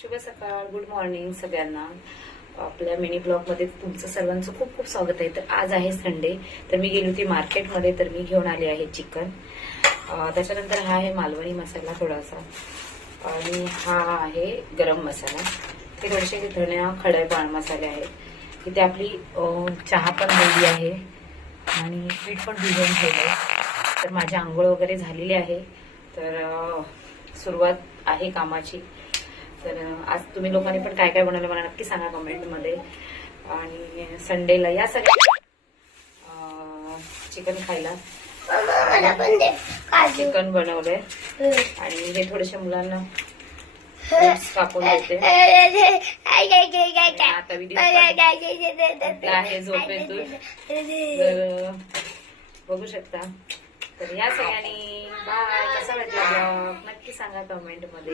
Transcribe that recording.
शुभ सकाळ, good morning सगळ्यांना. आपल्या मिनी ब्लॉग मध्ये तुमचं सर्वांचं खूप खूप स्वागत आहे. तर आज आहे संडे, तर मी गेली होती मार्केटमध्ये, तर मी घेऊन आले आहे चिकन. त्याच्यानंतर हा आहे मालवणी मसाला थोडासा, आणि हा आहे गरम मसाला. हे थोडेसे धण्या खडे पान मसाले आहेत. इथे आपली चहा पण रेडी आहे आणि पीठ पण भिजवून ठेवलंय. तर माझी आंघोळ वगैरे झालेली आहे. तर सुरुवात आहे कामाची. तर आज तुम्ही लोकांनी पण काय काय बनवलं मला नक्की सांगा कमेंटमध्ये. आणि संडेला या सगळ्या चिकन खायला. चिकन बनवलंय आणि हे थोडेसे मुलांना कापून देते. आता व्हिडिओ आहे झोपेतून, तर बघू शकता. तर या सगळ्यांनी बाय. कसा वाटला ब्लॉग नक्की सांगा कमेंट मध्ये.